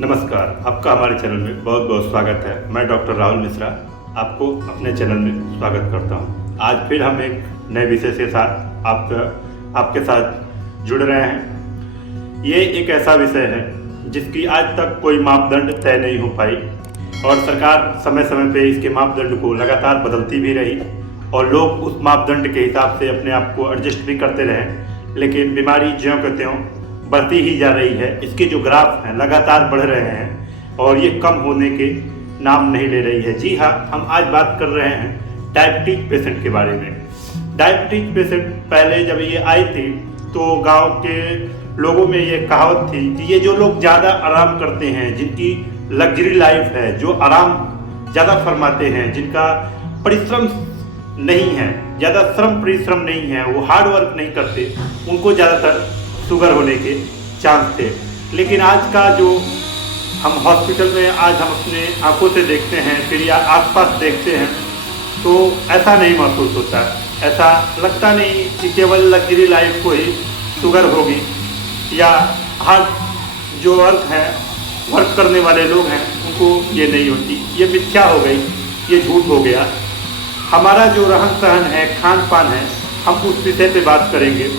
नमस्कार, आपका हमारे चैनल में बहुत बहुत स्वागत है। मैं डॉक्टर राहुल मिश्रा आपको अपने चैनल में स्वागत करता हूं। आज फिर हम एक नए विषय के साथ आपके साथ जुड़ रहे हैं। ये एक ऐसा विषय है जिसकी आज तक कोई मापदंड तय नहीं हो पाई और सरकार समय समय पे इसके मापदंड को लगातार बदलती भी रही और लोग उस मापदंड के हिसाब से अपने आप को एडजस्ट भी करते रहे, लेकिन बीमारी ज्यों के त्यों बढ़ती ही जा रही है। इसके जो ग्राफ हैं लगातार बढ़ रहे हैं और ये कम होने के नाम नहीं ले रही है। जी हाँ, हम आज बात कर रहे हैं डायबिटीज पेशेंट के बारे में। डायबिटीज पेशेंट पहले जब ये आई थी तो गांव के लोगों में ये कहावत थी कि ये जो लोग ज़्यादा आराम करते हैं, जिनकी लग्जरी लाइफ है, जो आराम ज़्यादा फरमाते हैं, जिनका परिश्रम नहीं है, ज़्यादा श्रम परिश्रम नहीं है, वो हार्ड वर्क नहीं करते, उनको ज़्यादातर शुगर होने के चांस थे। लेकिन आज का जो हम हॉस्पिटल में आज हम अपने आंखों से देखते हैं, फिर या आसपास देखते हैं, तो ऐसा नहीं महसूस होता। ऐसा लगता नहीं कि केवल लग्जरी लाइफ को ही शुगर होगी या हार्ड जो वर्क करने वाले लोग हैं उनको ये नहीं होती। ये मिथ्या हो गई, ये झूठ हो गया। हमारा जो रहन सहन है, खान पान है, हम उस विषय पे बात करेंगे।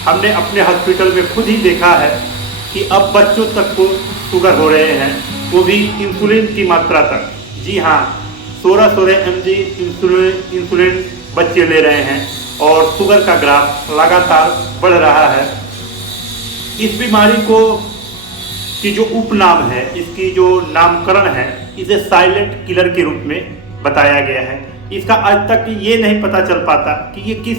हमने अपने हॉस्पिटल में खुद ही देखा है कि अब बच्चों तक को शुगर हो रहे हैं, वो भी इंसुलिन की मात्रा तक। जी हाँ, 1600 mg इंसुलिन बच्चे ले रहे हैं और शुगर का ग्राफ लगातार बढ़ रहा है। इस बीमारी को की जो उपनाम है, इसकी जो नामकरण है, इसे साइलेंट किलर के रूप में बताया गया है। इसका आज तक ये नहीं पता चल पाता कि ये किस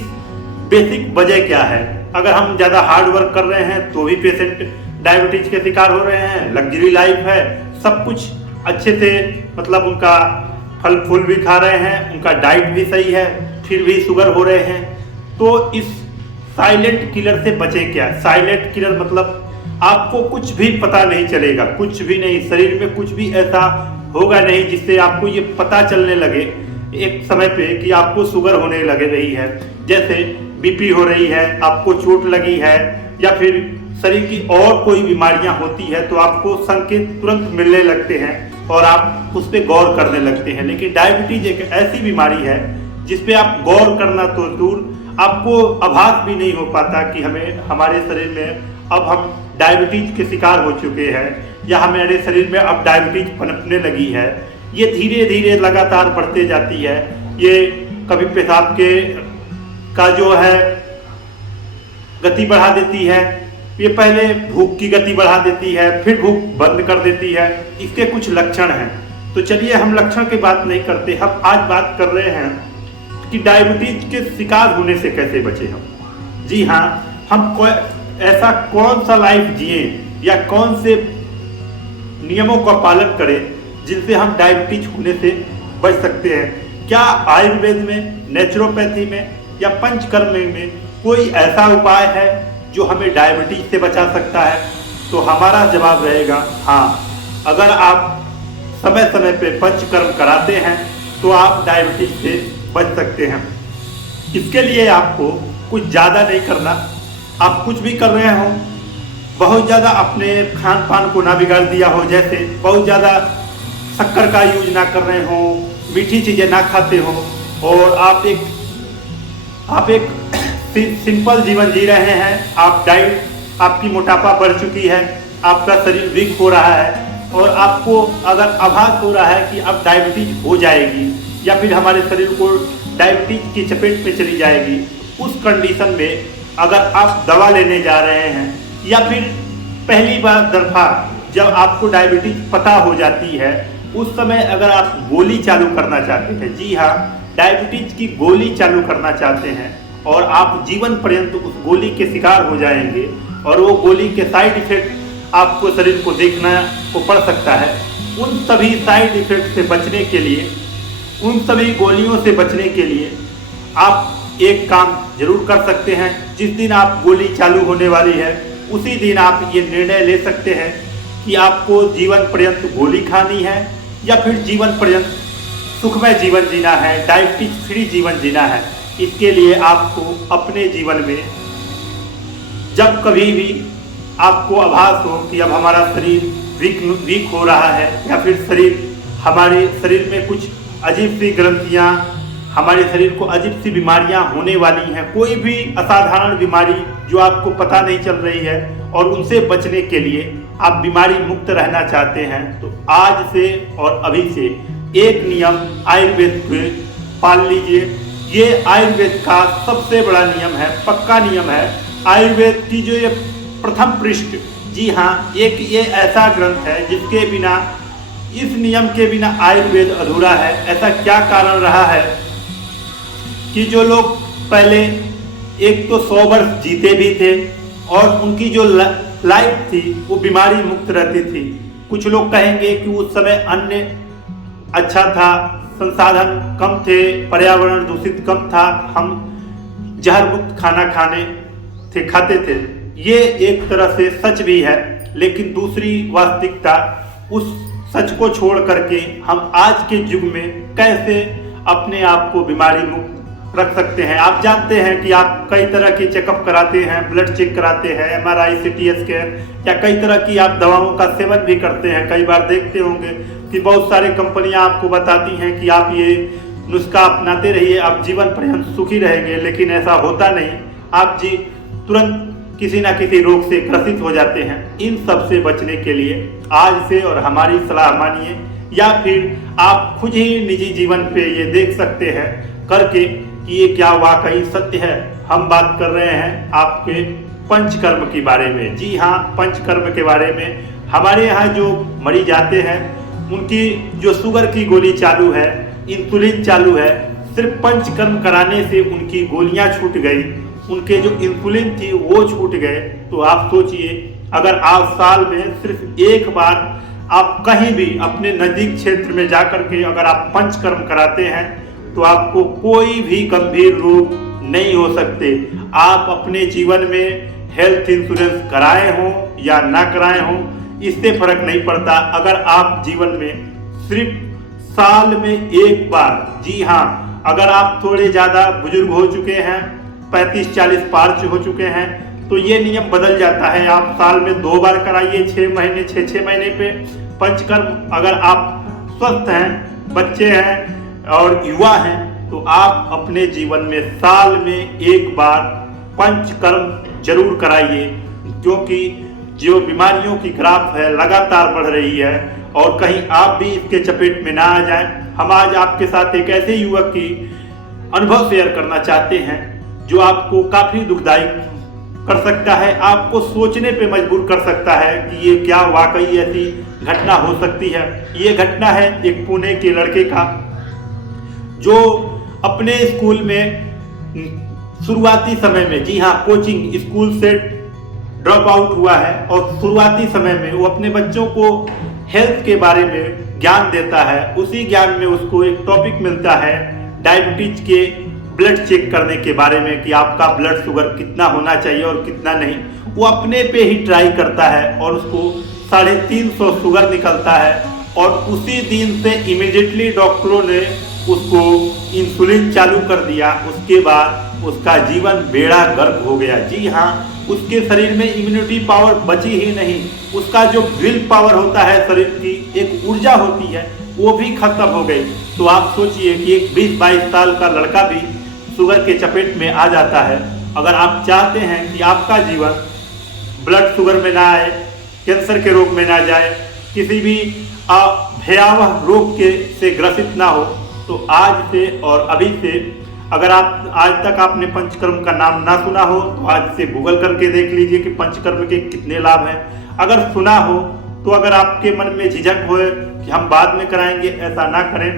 बेसिक वजह क्या है। अगर हम ज़्यादा हार्ड वर्क कर रहे हैं तो भी पेशेंट डायबिटीज के शिकार हो रहे हैं। लग्जरी लाइफ है, सब कुछ अच्छे से मतलब उनका फल फूल भी खा रहे हैं, उनका डाइट भी सही है, फिर भी शुगर हो रहे हैं। तो इस साइलेंट किलर से बचे क्या? साइलेंट किलर मतलब आपको कुछ भी पता नहीं चलेगा, कुछ भी नहीं, शरीर में कुछ भी ऐसा होगा नहीं जिससे आपको ये पता चलने लगे एक समय पे कि आपको शुगर होने लगे रही है। जैसे बीपी हो रही है, आपको चोट लगी है या फिर शरीर की और कोई बीमारियां होती है तो आपको संकेत तुरंत मिलने लगते हैं और आप उस पर गौर करने लगते हैं। लेकिन डायबिटीज एक ऐसी बीमारी है जिसपे आप गौर करना तो दूर, आपको आभास भी नहीं हो पाता कि हमारे शरीर में अब हम डायबिटीज के शिकार हो चुके हैं या हमारे शरीर में अब डायबिटीज पनपने लगी है। ये धीरे धीरे लगातार बढ़ते जाती है। ये कभी पेशाब का जो है गति बढ़ा देती है, ये पहले भूख की गति बढ़ा देती है, फिर भूख बंद कर देती है। इसके कुछ लक्षण हैं। तो चलिए हम लक्षण की बात नहीं करते, हम आज बात कर रहे हैं कि डायबिटीज के शिकार होने से कैसे बचे हम। जी हाँ, हम ऐसा कौन सा लाइफ जिए या कौन से नियमों का पालन करें जिनसे हम डायबिटीज होने से बच सकते हैं। क्या आयुर्वेद में, नेचुरोपैथी में या पंचकर्म में कोई ऐसा उपाय है जो हमें डायबिटीज से बचा सकता है? तो हमारा जवाब रहेगा हाँ। अगर आप समय समय पे पंचकर्म कराते हैं तो आप डायबिटीज से बच सकते हैं। इसके लिए आपको कुछ ज़्यादा नहीं करना। आप कुछ भी कर रहे हो, बहुत ज़्यादा अपने खान पान को ना बिगाड़ दिया हो, जैसे बहुत ज़्यादा शक्कर का यूज ना कर रहे हो, मीठी चीज़ें ना खाते हो और आप एक सिंपल जीवन जी रहे हैं। आपकी मोटापा बढ़ चुकी है, आपका शरीर वीक हो रहा है और आपको अगर आभास हो रहा है कि अब डायबिटीज हो जाएगी या फिर हमारे शरीर को डायबिटीज की चपेट में चली जाएगी, उस कंडीशन में अगर आप दवा लेने जा रहे हैं या फिर पहली बार दफा जब आपको डायबिटीज पता हो जाती है, उस समय अगर आप गोली चालू करना चाहते हैं, जी हाँ, डायबिटीज की गोली चालू करना चाहते हैं और आप जीवन पर्यंत उस गोली के शिकार हो जाएंगे और वो गोली के साइड इफेक्ट आपको शरीर को देखना को पड़ सकता है। उन सभी साइड इफेक्ट से बचने के लिए, उन सभी गोलियों से बचने के लिए आप एक काम जरूर कर सकते हैं। जिस दिन आप गोली चालू होने वाली है उसी दिन आप ये निर्णय ले सकते हैं कि आपको जीवन पर्यंत गोली खानी है या फिर जीवन पर्यंत सुखमय जीवन जीना है, डायबिटीज फ्री जीवन जीना है। इसके लिए आपको अपने जीवन में जब कभी भी आपको आभास हो कि अब हमारा शरीर वीक हो रहा है या फिर हमारे शरीर में कुछ अजीब सी ग्रंथियाँ, हमारे शरीर को अजीब सी बीमारियां होने वाली हैं, कोई भी असाधारण बीमारी जो आपको पता नहीं चल रही है और उनसे बचने के लिए आप बीमारी मुक्त रहना चाहते हैं, तो आज से और अभी से एक नियम आयुर्वेद के पाल लीजिए। ये आयुर्वेद का सबसे बड़ा नियम है, पक्का नियम है। आयुर्वेद की जो ये प्रथम पृष्ठ, जी हाँ, एक ये ऐसा ग्रंथ है जिसके बिना, इस नियम के बिना आयुर्वेद अधूरा है। ऐसा क्या कारण रहा है कि जो लोग पहले एक तो 100 वर्ष जीते भी थे और उनकी जो लाइफ थी वो बीमारी मुक्त रहती थी। कुछ लोग कहेंगे कि उस समय अन्न अच्छा था, संसाधन कम थे, पर्यावरण दूषित कम था, हम जहर मुक्त खाना खाते थे। ये एक तरह से सच भी है, लेकिन दूसरी वास्तविकता, उस सच को छोड़ करके हम आज के युग में कैसे अपने आप को बीमारी मुक्त रख सकते हैं। आप जानते हैं कि आप कई तरह के चेकअप कराते हैं, ब्लड चेक कराते हैं, MRI CT स्कैन, या कई तरह की आप दवाओं का सेवन भी करते हैं। कई बार देखते होंगे कि बहुत सारी कंपनियां आपको बताती हैं कि आप ये नुस्खा अपनाते रहिए, आप जीवन पर्यंत सुखी रहेंगे, लेकिन ऐसा होता नहीं। आप जी तुरंत किसी ना किसी रोग से ग्रसित हो जाते हैं। इन सब से बचने के लिए आज से और हमारी सलाह मानिए, या फिर आप खुद ही निजी जीवन पे ये देख सकते हैं करके कि ये क्या वाकई सत्य है। हम बात कर रहे हैं आपके पंचकर्म के बारे में। जी हाँ, पंचकर्म के बारे में। हमारे यहाँ जो मरीज आते हैं उनकी जो शुगर की गोली चालू है, इंसुलिन चालू है, सिर्फ पंचकर्म कराने से उनकी गोलियां छूट गई, उनके जो इंसुलिन थी वो छूट गए। तो आप सोचिए, अगर आप साल में सिर्फ एक बार आप कहीं भी अपने नज़दीक क्षेत्र में जाकर के अगर आप पंचकर्म कराते हैं तो आपको कोई भी गंभीर रोग नहीं हो सकते। आप अपने जीवन में हेल्थ इंश्योरेंस कराए हों या ना कराए हों, इससे फर्क नहीं पड़ता। अगर आप जीवन में सिर्फ साल में एक बार, जी हाँ, अगर आप थोड़े ज़्यादा बुजुर्ग हो चुके हैं, 35-40 पार हो चुके हैं, तो ये नियम बदल जाता है। आप साल में 2 बार कराइए, 6 महीने पे पंचकर्म। अगर आप स्वस्थ हैं, बच्चे हैं और युवा हैं, तो आप अपने जीवन में साल में एक बार पंचकर्म जरूर कराइए, क्योंकि जो बीमारियों की ग्राफ है लगातार बढ़ रही है और कहीं आप भी इसके चपेट में ना आ जाएं। हम आज आपके साथ एक ऐसे युवक की अनुभव शेयर करना चाहते हैं जो आपको काफी दुखदायी कर सकता है, आपको सोचने पे मजबूर कर सकता है कि ये क्या वाकई ऐसी घटना हो सकती है। ये घटना है एक पुणे के लड़के का, जो अपने स्कूल में शुरुआती समय में, जी हाँ, कोचिंग स्कूल से ड्रॉप आउट हुआ है और शुरुआती समय में वो अपने बच्चों को हेल्थ के बारे में ज्ञान देता है। उसी ज्ञान में उसको एक टॉपिक मिलता है डायबिटीज के ब्लड चेक करने के बारे में कि आपका ब्लड शुगर कितना होना चाहिए और कितना नहीं। वो अपने पे ही ट्राई करता है और उसको 350 शुगर निकलता है और उसी दिन से इमीडिएटली डॉक्टरों ने उसको इंसुलिन चालू कर दिया। उसके बाद उसका जीवन बेड़ा गर्क हो गया। जी हाँ, उसके शरीर में इम्यूनिटी पावर बची ही नहीं, उसका जो विल पावर होता है, शरीर की एक ऊर्जा होती है, वो भी खत्म हो गई। तो आप सोचिए कि एक 20-22 साल का लड़का भी शुगर के चपेट में आ जाता है। अगर आप चाहते हैं कि आपका जीवन ब्लड शुगर में ना आए, कैंसर के रोग में ना जाए, किसी भी भयावह रोग के से ग्रसित ना हो, तो आज से और अभी से, अगर आप आज तक आपने पंचकर्म का नाम ना सुना हो तो आज से गूगल करके देख लीजिए कि पंचकर्म के कितने लाभ हैं। अगर सुना हो तो अगर आपके मन में झिझक हो कि हम बाद में कराएंगे, ऐसा ना करें।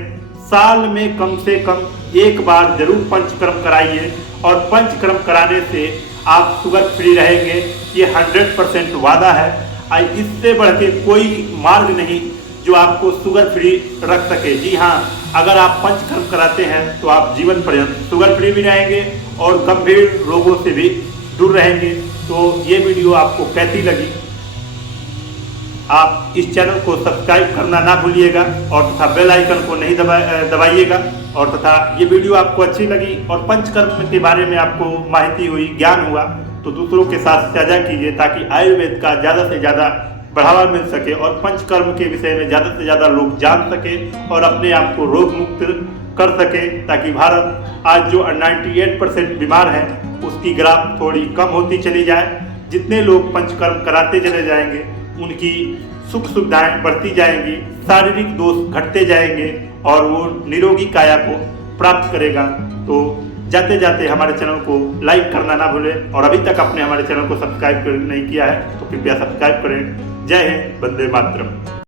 साल में कम से कम एक बार जरूर पंचकर्म कराइए और पंचकर्म कराने से आप शुगर फ्री रहेंगे। ये 100% वादा है। इससे बढ़ के कोई मार्ग नहीं जो आपको शुगर फ्री रख सके। जी हाँ, अगर आप पंचकर्म कराते हैं तो आप जीवन पर्यंत शुगर फ्री भी रहेंगे और गंभीर रोगों से भी दूर रहेंगे। तो ये वीडियो आपको कैसी लगी, आप इस चैनल को सब्सक्राइब करना ना भूलिएगा और तथा बेल आइकन को नहीं दबाइएगा। और तथा ये वीडियो आपको अच्छी लगी और पंचकर्म के बारे में आपको माहिती हुई, ज्ञान हुआ, तो दूसरों के साथ साझा कीजिए ताकि आयुर्वेद का ज़्यादा से ज़्यादा बढ़ावा मिल सके और पंचकर्म के विषय में ज़्यादा से ज़्यादा लोग जान सके और अपने आप को रोग मुक्त कर सके, ताकि भारत आज जो 98% बीमार है उसकी ग्राफ थोड़ी कम होती चली जाए। जितने लोग पंचकर्म कराते चले जाएंगे उनकी सुख सुविधाएं बढ़ती जाएंगी, शारीरिक दोष घटते जाएंगे और वो निरोगी काया को प्राप्त करेगा। तो जाते जाते हमारे चैनल को लाइक करना ना भूलें और अभी तक आपने हमारे चैनल को सब्सक्राइब नहीं किया है तो कृपया सब्सक्राइब करें। जय हिंद, वंदे मातरम।